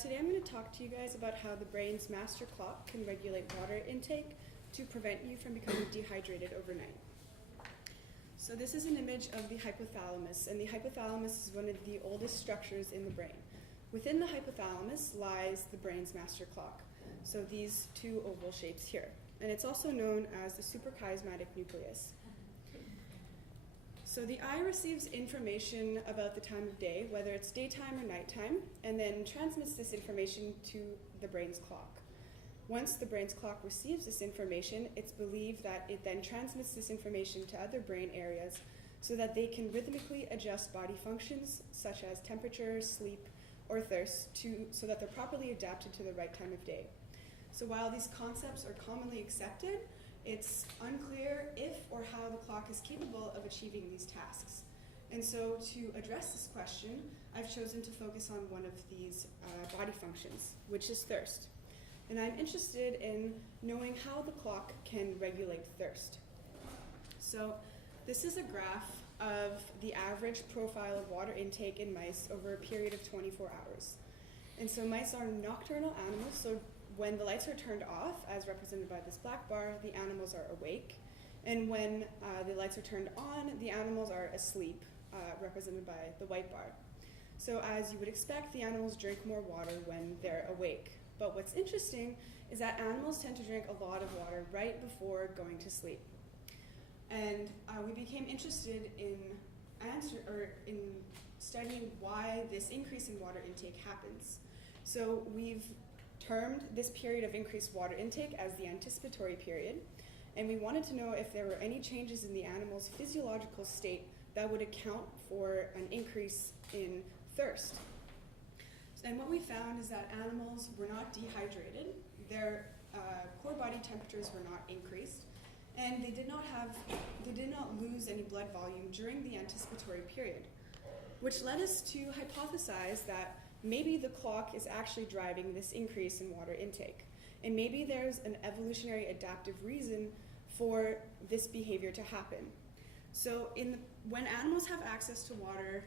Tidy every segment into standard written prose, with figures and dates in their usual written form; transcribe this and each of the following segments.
Today I'm going to talk to you guys about how the brain's master clock can regulate water intake to prevent you from becoming dehydrated overnight. So this is an image of the hypothalamus, and the hypothalamus is one of the oldest structures in the brain. Within the hypothalamus lies the brain's master clock, so these two oval shapes here. And it's also known as the suprachiasmatic nucleus. So the eye receives information about the time of day, whether it's daytime or nighttime, and then transmits this information to the brain's clock. Once the brain's clock receives this information, it's believed that it then transmits this information to other brain areas so that they can rhythmically adjust body functions such as temperature, sleep, or thirst so that they're properly adapted to the right time of day. So while these concepts are commonly accepted, it's unclear if or how the clock is capable of achieving these tasks. And so to address this question, I've chosen to focus on one of these body functions, which is thirst. And I'm interested in knowing how the clock can regulate thirst. So this is a graph of the average profile of water intake in mice over a period of 24 hours. And so mice are nocturnal animals, so when the lights are turned off, as represented by this black bar, the animals are awake. And when the lights are turned on, the animals are asleep, represented by the white bar. So as you would expect, the animals drink more water when they're awake. But what's interesting is that animals tend to drink a lot of water right before going to sleep. And we became interested in studying why this increase in water intake happens. So we've termed this period of increased water intake as the anticipatory period, and we wanted to know if there were any changes in the animal's physiological state that would account for an increase in thirst. And what we found is that animals were not dehydrated, their core body temperatures were not increased, and they did not lose any blood volume during the anticipatory period, which led us to hypothesize that maybe the clock is actually driving this increase in water intake. And maybe there's an evolutionary adaptive reason for this behavior to happen. So when animals have access to water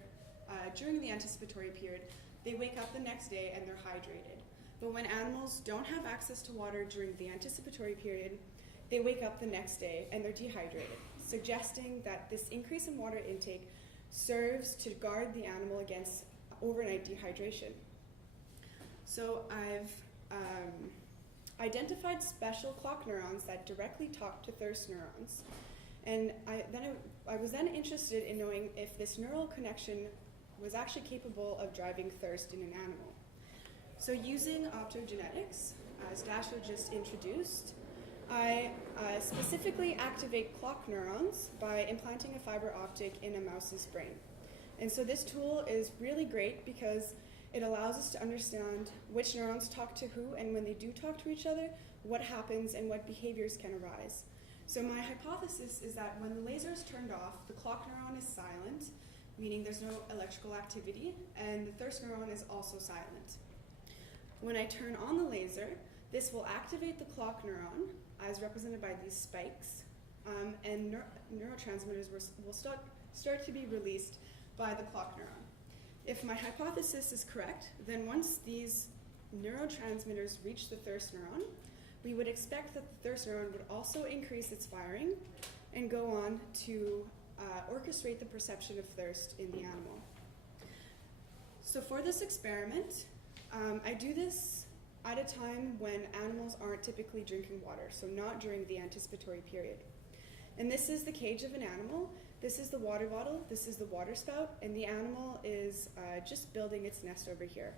during the anticipatory period, they wake up the next day and they're hydrated. But when animals don't have access to water during the anticipatory period, they wake up the next day and they're dehydrated, suggesting that this increase in water intake serves to guard the animal against overnight dehydration. So I've identified special clock neurons that directly talk to thirst neurons. And I was then interested in knowing if this neural connection was actually capable of driving thirst in an animal. So using optogenetics, as Dasha just introduced, I specifically activate clock neurons by implanting a fiber optic in a mouse's brain. And so this tool is really great because it allows us to understand which neurons talk to who, and when they do talk to each other, what happens and what behaviors can arise. So my hypothesis is that when the laser is turned off, the clock neuron is silent, meaning there's no electrical activity, and the thirst neuron is also silent. When I turn on the laser, this will activate the clock neuron, as represented by these spikes, and neurotransmitters will start to be released by the clock neuron. If my hypothesis is correct, then once these neurotransmitters reach the thirst neuron, we would expect that the thirst neuron would also increase its firing and go on to orchestrate the perception of thirst in the animal. So for this experiment, I do this at a time when animals aren't typically drinking water, so not during the anticipatory period. And this is the cage of an animal, this is the water bottle, this is the water spout, and the animal is just building its nest over here.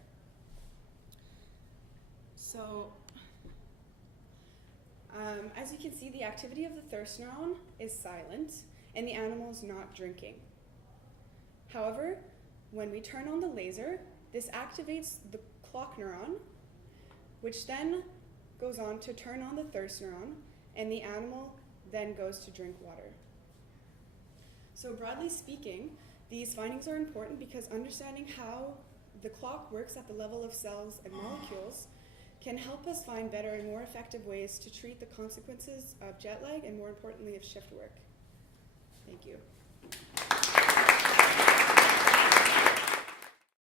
So as you can see, the activity of the thirst neuron is silent, and the animal is not drinking. However, when we turn on the laser, this activates the clock neuron, which then goes on to turn on the thirst neuron, and the animal then goes to drink water. So broadly speaking, these findings are important because understanding how the clock works at the level of cells and molecules can help us find better and more effective ways to treat the consequences of jet lag and, more importantly, of shift work. Thank you.